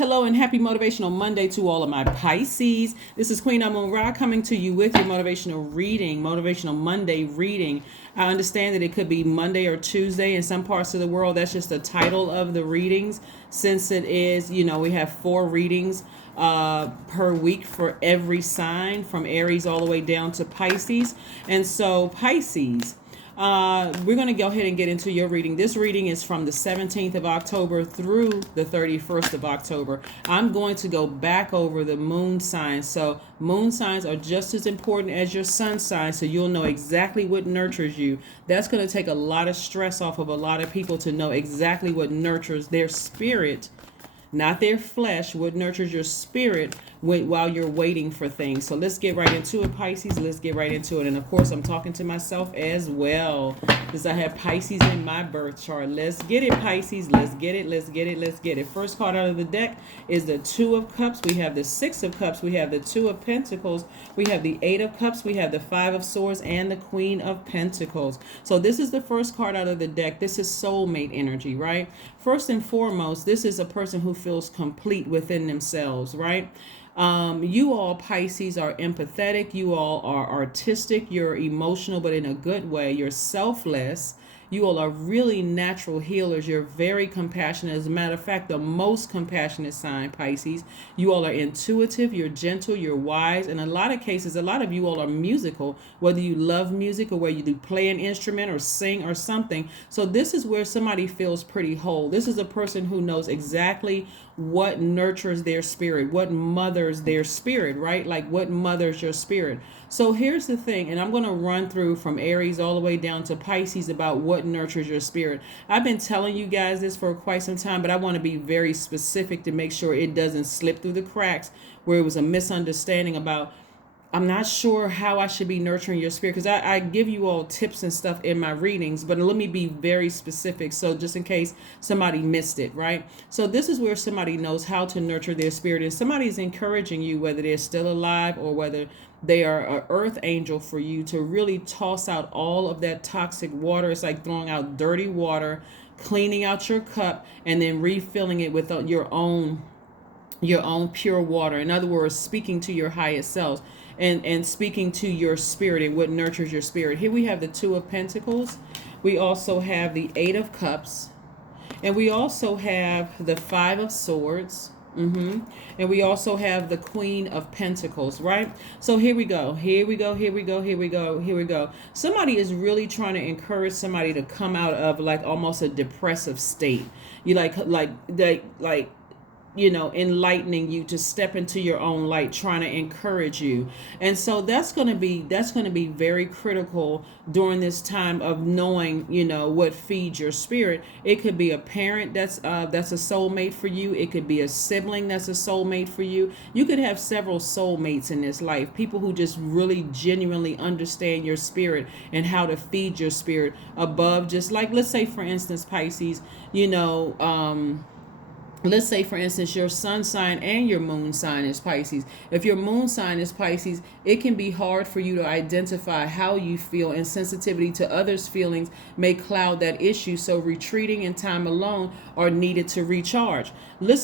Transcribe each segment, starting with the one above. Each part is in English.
hello, and happy Motivational Monday to all of my Pisces. This is Queen Amun Ra coming to you with your motivational reading, Motivational Monday reading. I understand that it could be Monday or Tuesday in some parts of the world. That's just the title of the readings. Since it is, we have 4 readings per week for every sign, from Aries all the way down to Pisces. And so Pisces, we're going to go ahead and get into your reading. This reading is from the 17th of October through the 31st of October. I'm going to go back over the moon signs. So moon signs are just as important as your sun sign, so you'll know exactly what nurtures you. That's going to take a lot of stress off of a lot of people to know exactly what nurtures their spirit, not their flesh, what nurtures your spirit while you're waiting for things. So let's get right into it, Pisces. Let's get right into it. And of course, I'm talking to myself as well, because I have Pisces in my birth chart. Let's get it, Pisces. Let's get it. Let's get it. Let's get it. First card out of the deck is the 2 of Cups. We have the 6 of Cups. We have the 2 of Pentacles. We have the 8 of Cups. We have the 5 of Swords and the Queen of Pentacles. So this is the first card out of the deck. This is soulmate energy, right? First and foremost, this is a person who feels complete within themselves, right? You all, Pisces, are empathetic. You all are artistic. You're emotional, but in a good way. You're selfless. You all are really natural healers. You're very compassionate. As a matter of fact, the most compassionate sign, Pisces. You all are intuitive. You're gentle. You're wise. In a lot of cases, a lot of you all are musical, whether you love music or whether you do play an instrument or sing or something. So this is where somebody feels pretty whole. This is a person who knows exactly what nurtures their spirit, what mothers their spirit, right? Like what mothers your spirit. So here's the thing, and I'm going to run through from Aries all the way down to Pisces about what nurtures your spirit. I've been telling you guys this for quite some time, but I want to be very specific to make sure it doesn't slip through the cracks where it was a misunderstanding about, I'm not sure how I should be nurturing your spirit, because I give you all tips and stuff in my readings, but let me be very specific. So just in case somebody missed it, right? So this is where somebody knows how to nurture their spirit, and somebody's encouraging you, whether they're still alive or whether they are an earth angel, for you to really toss out all of that toxic water. It's like throwing out dirty water, cleaning out your cup, and then refilling it with your own pure water. In other words, speaking to your highest selves and speaking to your spirit and what nurtures your spirit. Here we have the 2 of Pentacles. We also have the 8 of Cups. And we also have the 5 of Swords. And we also have the Queen of Pentacles, right? So here we go. Here we go. Here we go. Here we go. Here we go. Somebody is really trying to encourage somebody to come out of like almost a depressive state. You like enlightening you to step into your own light, trying to encourage you. And so that's going to be very critical during this time of knowing, what feeds your spirit. It could be a parent that's a soulmate for you. It could be a sibling that's a soulmate for you. You could have several soulmates in this life, people who just really genuinely understand your spirit and how to feed your spirit above just like, let's say for instance, Pisces, let's say, for instance, your sun sign and your moon sign is Pisces. If your moon sign is Pisces, it can be hard for you to identify how you feel, and sensitivity to others' feelings may cloud that issue. So retreating and time alone are needed to recharge. Let's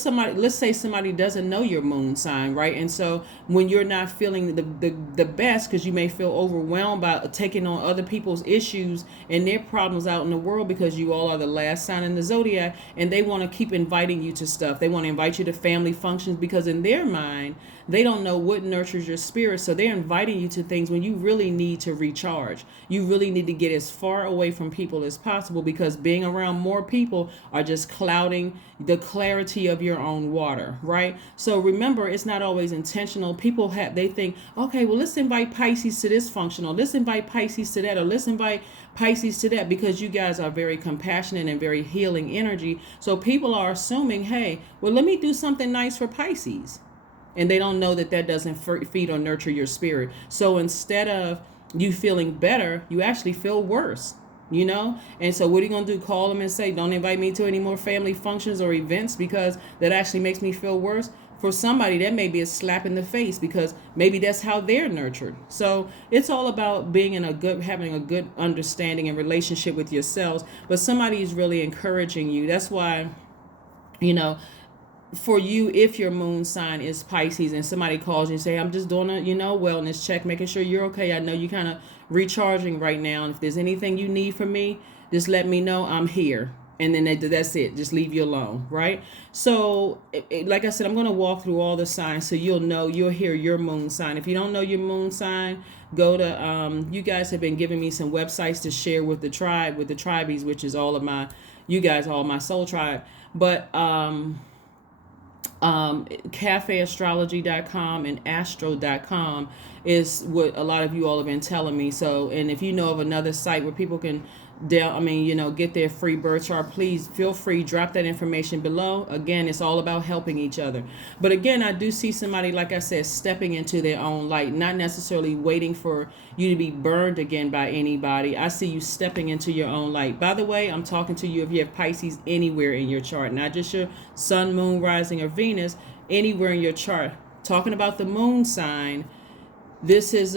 say somebody doesn't know your moon sign, right? And so when you're not feeling the best, because you may feel overwhelmed by taking on other people's issues and their problems out in the world, because you all are the last sign in the Zodiac, and they want to keep inviting you to stuff. They want to invite you to family functions, because in their mind, they don't know what nurtures your spirit. So they're inviting you to things when you really need to recharge. You really need to get as far away from people as possible, because being around more people are just clouding the clarity of your own water, right? So remember, it's not always intentional. People they think, okay, well, let's invite Pisces to this function, or let's invite Pisces to that, or let's invite Pisces to that, because you guys are very compassionate and very healing energy. So people are assuming, hey, well, let me do something nice for Pisces. And they don't know that doesn't feed or nurture your spirit. So instead of you feeling better, you actually feel worse, And so what are you going to do? Call them and say, don't invite me to any more family functions or events, because that actually makes me feel worse? For somebody, that may be a slap in the face, because maybe that's how they're nurtured. So it's all about having a good understanding and relationship with yourselves. But somebody is really encouraging you. That's why, for you, if your moon sign is Pisces and somebody calls you and say, I'm just doing a, wellness check, making sure you're okay. I know you kind of recharging right now. And if there's anything you need from me, just let me know. I'm here. And then that's it. Just leave you alone, right? So, like I said, I'm going to walk through all the signs so you'll hear your moon sign. If you don't know your moon sign, go to, you guys have been giving me some websites to share with the tribe, with the tribees, which is all of my, you guys, all my soul tribe. But, cafeastrology.com and astro.com is what a lot of you all have been telling me. So, and if you know of another site where people can get their free birth chart, please feel free, drop that information below. Again, it's all about helping each other. But again, I do see somebody, like I said, stepping into their own light, not necessarily waiting for you to be burned again by anybody. I see you stepping into your own light. By the way, I'm talking to you if you have Pisces anywhere in your chart, not just your sun, moon, rising, or Venus, anywhere in your chart. Talking about the moon sign, this is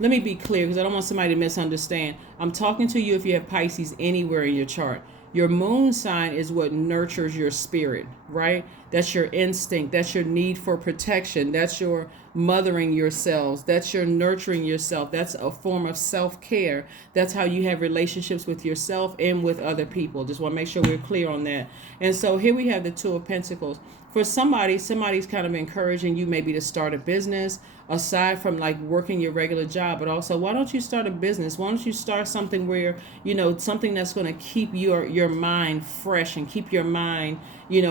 let me be clear because I don't want somebody to misunderstand. I'm talking to you if you have Pisces anywhere in your chart. Your moon sign is what nurtures your spirit, right? That's your instinct. That's your need for protection. That's your mothering yourselves. That's your nurturing yourself. That's a form of self-care. That's how you have relationships with yourself and with other people. Just want to make sure we're clear on that. And so here we have the Two of Pentacles. For somebody's kind of encouraging you maybe to start a business aside from like working your regular job, but also why don't you start a business? Why don't you start something where, something that's going to keep your mind fresh and keep your mind,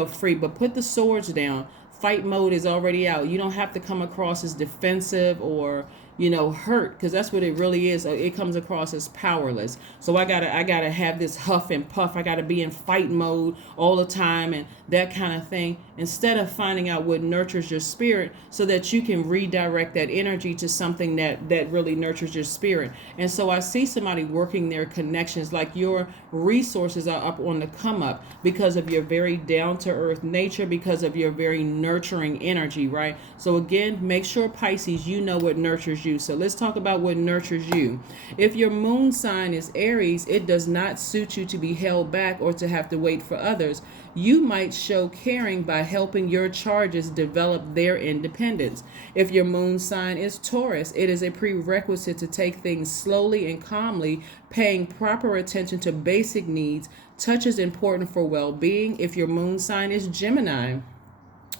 free, but put the swords down. Fight mode is already out. You don't have to come across as defensive or, hurt, because that's what it really is. It comes across as powerless. So I gotta have this huff and puff. I gotta be in fight mode all the time and that kind of thing, instead of finding out what nurtures your spirit so that you can redirect that energy to something that really nurtures your spirit. And so I see somebody working their connections, like your resources are up on the come up because of your very down to earth nature, because of your very nurturing energy, right? So again, make sure, Pisces, you know what nurtures you. So let's talk about what nurtures you. If your moon sign is Aries, it does not suit you to be held back or to have to wait for others. You might show caring by helping your charges develop their independence. If your moon sign is Taurus, it is a prerequisite to take things slowly and calmly, paying proper attention to basic needs. Touch is important for well-being. If your moon sign is Gemini,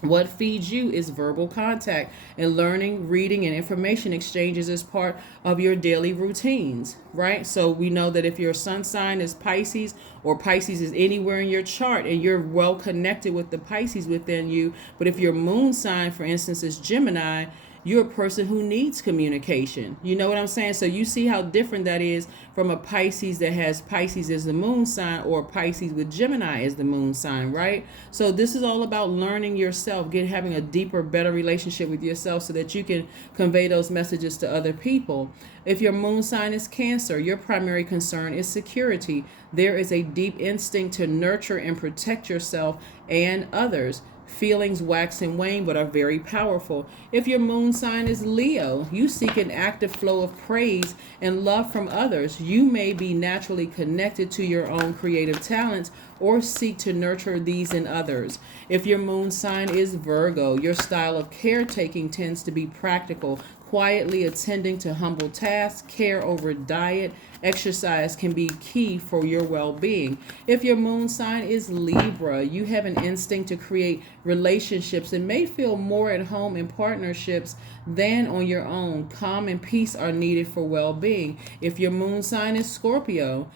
what feeds you is verbal contact, and learning, reading, and information exchanges as part of your daily routines, right? So we know that if your sun sign is Pisces, or Pisces is anywhere in your chart and you're well connected with the Pisces within you, but if your moon sign, for instance, is Gemini, you're a person who needs communication. You know what I'm saying? So you see how different that is from a Pisces that has Pisces as the moon sign, or Pisces with Gemini as the moon sign, right? So this is all about learning yourself, having a deeper, better relationship with yourself so that you can convey those messages to other people. If your moon sign is Cancer, your primary concern is security. There is a deep instinct to nurture and protect yourself and others. Feelings wax and wane, but are very powerful. If your moon sign is Leo, you seek an active flow of praise and love from others. You may be naturally connected to your own creative talents or seek to nurture these in others. If your moon sign is Virgo, your style of caretaking tends to be practical, quietly attending to humble tasks. Care over diet, exercise can be key for your well-being. If your moon sign is Libra, you have an instinct to create relationships and may feel more at home in partnerships than on your own. Calm and peace are needed for well-being. If your moon sign is Scorpio,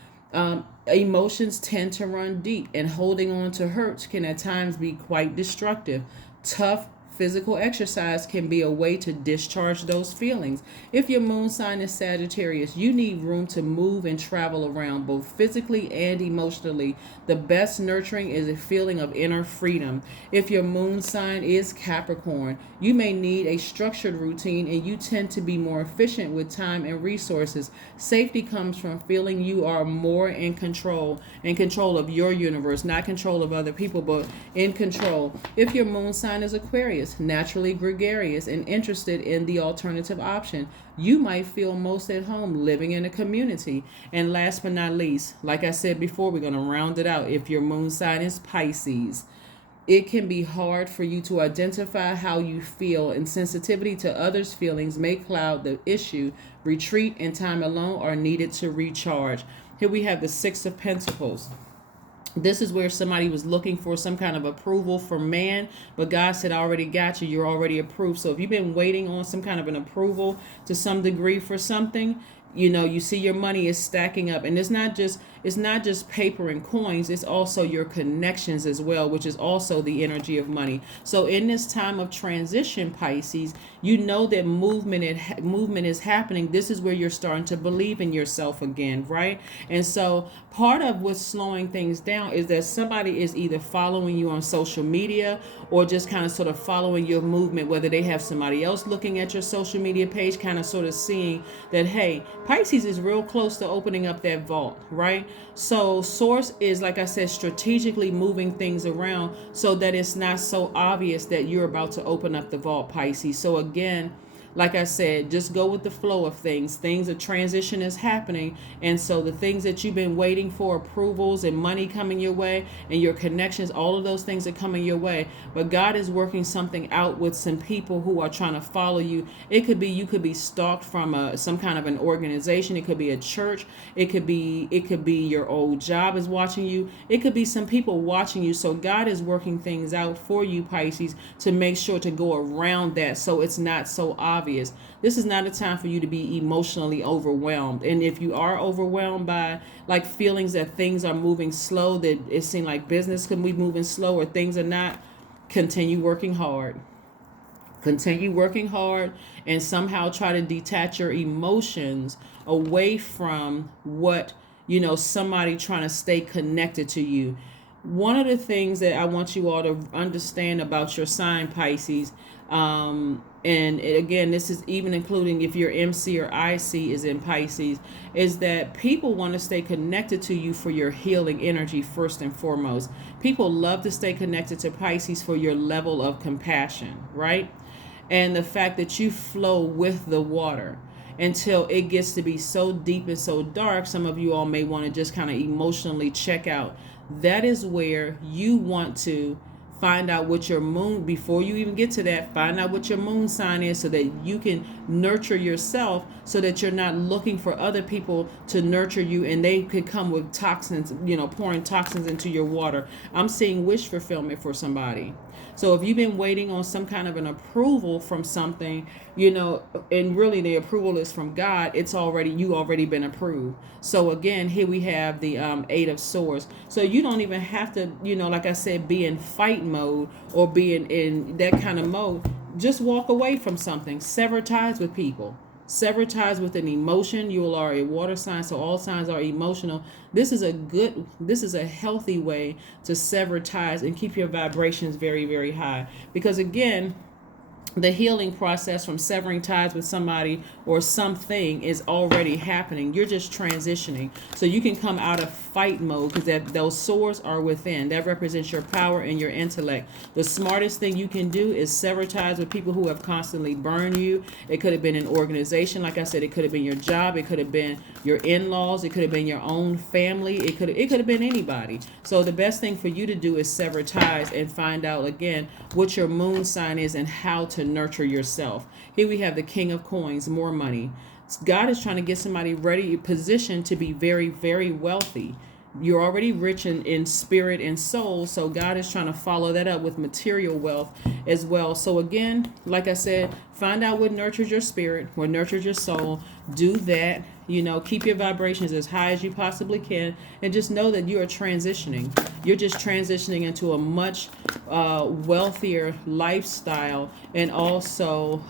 emotions tend to run deep, and holding on to hurts can at times be quite destructive. Tough physical exercise can be a way to discharge those feelings. If your moon sign is Sagittarius, you need room to move and travel around, both physically and emotionally. The best nurturing is a feeling of inner freedom. If your moon sign is Capricorn, you may need a structured routine, and you tend to be more efficient with time and resources. Safety comes from feeling you are more in control of your universe, not control of other people, but in control. If your moon sign is Aquarius, naturally gregarious and interested in the alternative option, you might feel most at home living in a community. And last but not least, like I said before, we're going to round it out. If your moon sign is Pisces, It can be hard for you to identify how you feel, and sensitivity to others' feelings may cloud the issue. Retreat and time alone are needed to recharge. Here we have the Six of Pentacles. This is where somebody was looking for some kind of approval from man, but God said, I already got you. You're already approved. So if you've been waiting on some kind of an approval to some degree for something, you see your money is stacking up, and it's not just paper and coins, it's also your connections as well, which is also the energy of money. So in this time of transition, Pisces, you know that movement is happening. This is where you're starting to believe in yourself again, right? And so part of what's slowing things down is that somebody is either following you on social media or just kind of sort of following your movement, whether they have somebody else looking at your social media page, kind of sort of seeing that, hey, Pisces is real close to opening up that vault, right? So source is, like I said, strategically moving things around so that it's not so obvious that you're about to open up the vault, Pisces. So again, like I said, just go with the flow of things. A transition is happening. And so the things that you've been waiting for, approvals and money coming your way and your connections, all of those things are coming your way. But God is working something out with some people who are trying to follow you. It could be, you could be stalked from some kind of an organization. It could be a church. It could be your old job is watching you. It could be some people watching you. So God is working things out for you, Pisces, to make sure to go around that so it's not so obvious. This is not a time for you to be emotionally overwhelmed. And if you are overwhelmed by like feelings that things are moving slow, that it seems like business can be moving slow or things are not, continue working hard. Continue working hard and somehow try to detach your emotions away from what, somebody trying to stay connected to you. One of the things that I want you all to understand about your sign, Pisces, and again, this is even including if your MC or IC is in Pisces, is that people want to stay connected to you for your healing energy first and foremost. People love to stay connected to Pisces for your level of compassion, right? And the fact that you flow with the water until it gets to be so deep and so dark, some of you all may want to just kind of emotionally check out. That is where you want to find out what your moon, before you even get to that, find out what your moon sign is so that you can nurture yourself, so that you're not looking for other people to nurture you and they could come with toxins, pouring toxins into your water. I'm seeing wish fulfillment for somebody. So if you've been waiting on some kind of an approval from something, and really the approval is from God, you already been approved. So again, here we have the Eight of Swords. So you don't even have to, like I said, be in fight mode or be in that kind of mode. Just walk away from something. Sever ties with people. Sever ties with an emotion. You are a water sign, so all signs are emotional. This is a healthy way to sever ties and keep your vibrations very, very high. Because again, the healing process from severing ties with somebody or something is already happening. You're just transitioning. So you can come out of fight mode because those swords are within. That represents your power and your intellect. The smartest thing you can do is sever ties with people who have constantly burned you. It could have been an organization. Like I said, it could have been your job. It could have been your in-laws. It could have been your own family. It could have been anybody. So the best thing for you to do is sever ties and find out again what your moon sign is and how to nurture yourself. Here we have the King of Coins, more money. God is trying to get somebody ready, positioned to be very, very wealthy. You're already rich in spirit and soul, so God is trying to follow that up with material wealth as well. So again, like I said, find out what nurtures your spirit, what nurtures your soul. Do that. Keep your vibrations as high as you possibly can, and just know that you are transitioning. You're just transitioning into a much wealthier lifestyle and also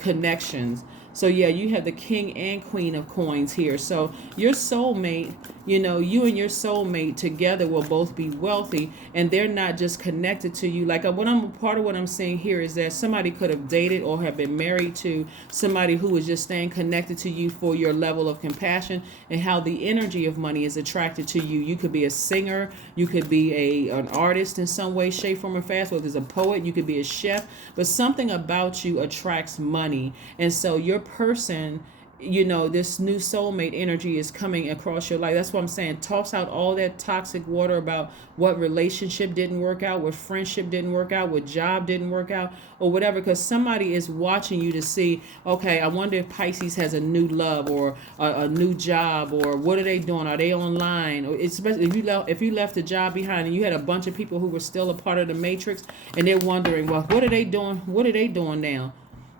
connections. So yeah, you have the King and Queen of Coins here. So your soulmate, you and your soulmate together will both be wealthy, and they're not just connected to you. Like part of what I'm saying here is that somebody could have dated or have been married to somebody who was just staying connected to you for your level of compassion and how the energy of money is attracted to you. You could be a singer, you could be an artist in some way, shape, form, or fashion. Whether it's a poet, you could be a chef, but something about you attracts money, and so your person this new soulmate energy is coming across your life. That's what I'm saying. Toss out all that toxic water about what relationship didn't work out, what friendship didn't work out, what job didn't work out, or whatever, because somebody is watching you to see, okay, I wonder if Pisces has a new love or a new job, or what are they doing? Are they online? Or especially if you left a job behind and you had a bunch of people who were still a part of the matrix, and they're wondering, well, what are they doing? What are they doing now?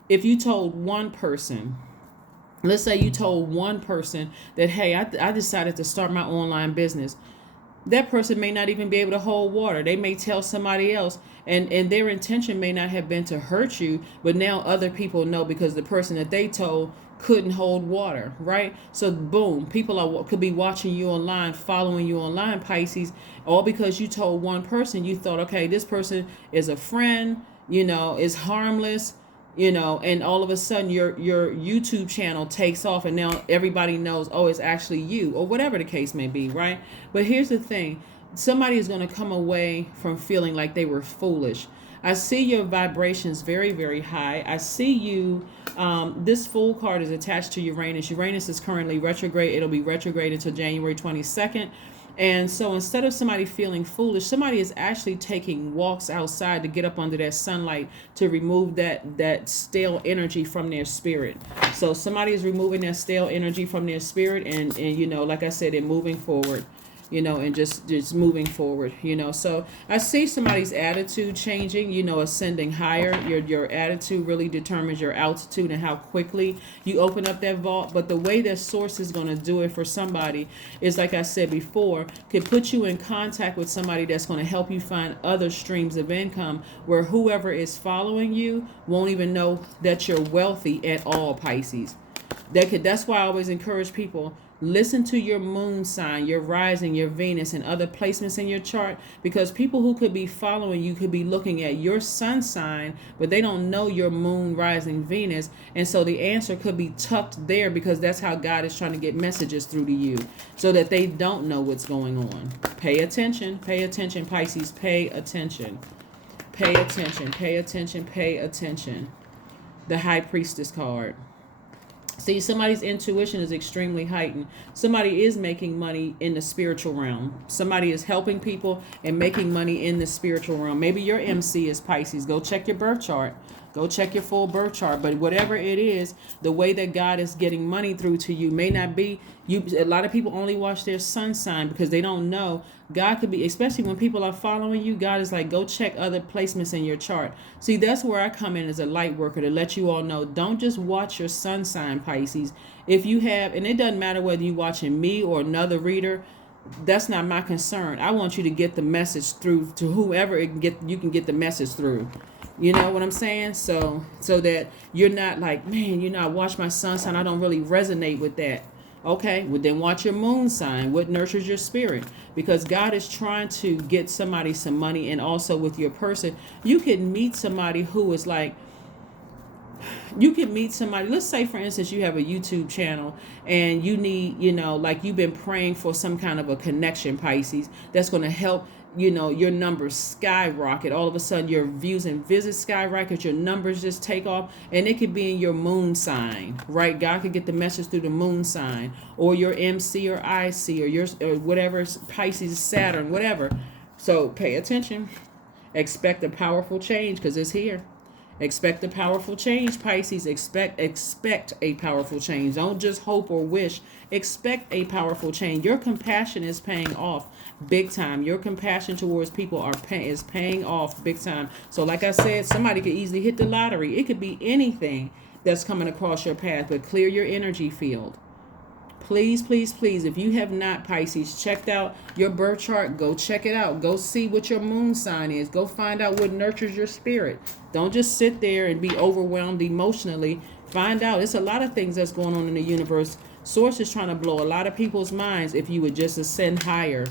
If you told one person, let's say you told one person that, hey, I decided to start my online business. That person may not even be able to hold water. They may tell somebody else, and their intention may not have been to hurt you, but now other people know because the person that they told couldn't hold water, right? So boom, people could be watching you online, following you online, Pisces, all because you told one person. You thought, okay, this person is a friend, is harmless, and all of a sudden your YouTube channel takes off, and now everybody knows, oh, it's actually you, or whatever the case may be, right? But here's the thing. Somebody is going to come away from feeling like they were foolish. I see your vibrations very, very high. I see you, this Fool card is attached to Uranus. Uranus is currently retrograde. It'll be retrograde until January 22nd. And so instead of somebody feeling foolish, somebody is actually taking walks outside to get up under that sunlight to remove that stale energy from their spirit. So somebody is removing that stale energy from their spirit, and like I said, they're moving forward. And just moving forward, So I see somebody's attitude changing, ascending higher. Your attitude really determines your altitude and how quickly you open up that vault. But the way that source is going to do it for somebody is, like I said before, could put you in contact with somebody that's going to help you find other streams of income where whoever is following you won't even know that you're wealthy at all, Pisces. That's why I always encourage people, listen to your moon sign, your rising, your Venus, and other placements in your chart, because people who could be following you could be looking at your sun sign, but they don't know your moon, rising, Venus. And so the answer could be tucked there, because that's how God is trying to get messages through to you, so that they don't know what's going on. Pay attention, Pisces, pay attention. Pay attention, pay attention, pay attention. The High Priestess card. See, somebody's intuition is extremely heightened. Somebody is making money in the spiritual realm. Somebody is helping people and making money in the spiritual realm. Maybe your MC is Pisces. Go check your birth chart. Go check your full birth chart. But whatever it is, the way that God is getting money through to you may not be you. A lot of people only watch their sun sign because they don't know. God could be, especially when people are following you, God is like, go check other placements in your chart. See, that's where I come in as a light worker, to let you all know, don't just watch your sun sign, Pisces. If you have, and it doesn't matter whether you're watching me or another reader, that's not my concern. I want you to get the message through to whoever you can get the message through. You know what I'm saying? So that you're not like, man, I watch my sun sign, I don't really resonate with that. Okay, well then watch your moon sign, what nurtures your spirit, because God is trying to get somebody some money. And also with your person, you can meet somebody who is like, let's say for instance, you have a YouTube channel and you need, like you've been praying for some kind of a connection, Pisces, that's going to help, your numbers skyrocket. All of a sudden your views and visits skyrocket, your numbers just take off, and it could be in your moon sign, right? God could get the message through the moon sign, or your MC or IC, or whatever, Pisces, Saturn, whatever. So pay attention. Expect a powerful change, because it's here. Expect a powerful change, Pisces. Expect a powerful change. Don't just hope or wish. Expect a powerful change. Your compassion is paying off big time. Your compassion towards people is paying off big time. So like I said, somebody could easily hit the lottery. It could be anything that's coming across your path, but clear your energy field. Please, please, please, if you have not, Pisces, checked out your birth chart, go check it out. Go see what your moon sign is. Go find out what nurtures your spirit. Don't just sit there and be overwhelmed emotionally. Find out. It's a lot of things that's going on in the universe. Source is trying to blow a lot of people's minds if you would just ascend higher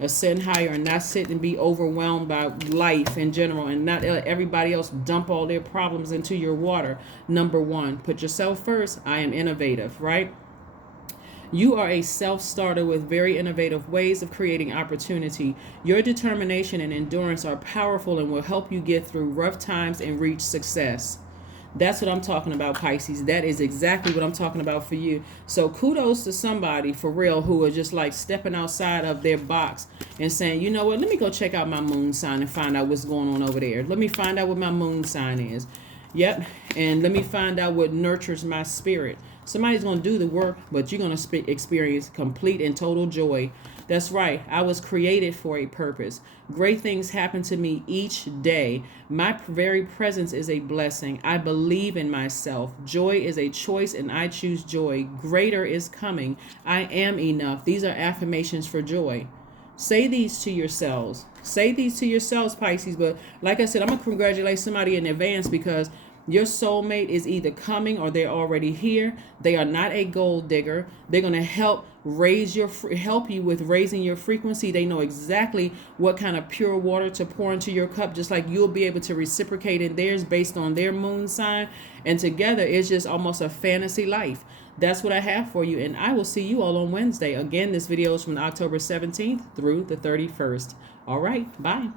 and not sit and be overwhelmed by life in general, and not everybody else dump all their problems into your water. Number one, put yourself first. I am innovative, right? You are a self-starter with very innovative ways of creating opportunity. Your determination and endurance are powerful and will help you get through rough times and reach success. That's what I'm talking about, Pisces. That is exactly what I'm talking about for you. So kudos to somebody for real who are just like stepping outside of their box and saying, you know what, let me go check out my moon sign and find out what's going on over there. Let me find out what my moon sign is. Yep. And let me find out what nurtures my spirit. Somebody's going to do the work, but you're going to experience complete and total joy. That's right. I was created for a purpose. Great things happen to me each day. My very presence is a blessing. I believe in myself. Joy is a choice, and I choose joy. Greater is coming. I am enough. These are affirmations for joy. Say these to yourselves. Say these to yourselves, Pisces. But like I said, I'm going to congratulate somebody in advance because your soulmate is either coming or they're already here. They are not a gold digger. They're going to help you with raising your frequency. They know exactly what kind of pure water to pour into your cup, just like you'll be able to reciprocate in theirs based on their moon sign. And together, it's just almost a fantasy life. That's what I have for you. And I will see you all on Wednesday. Again, this video is from October 17th through the 31st. All right. Bye.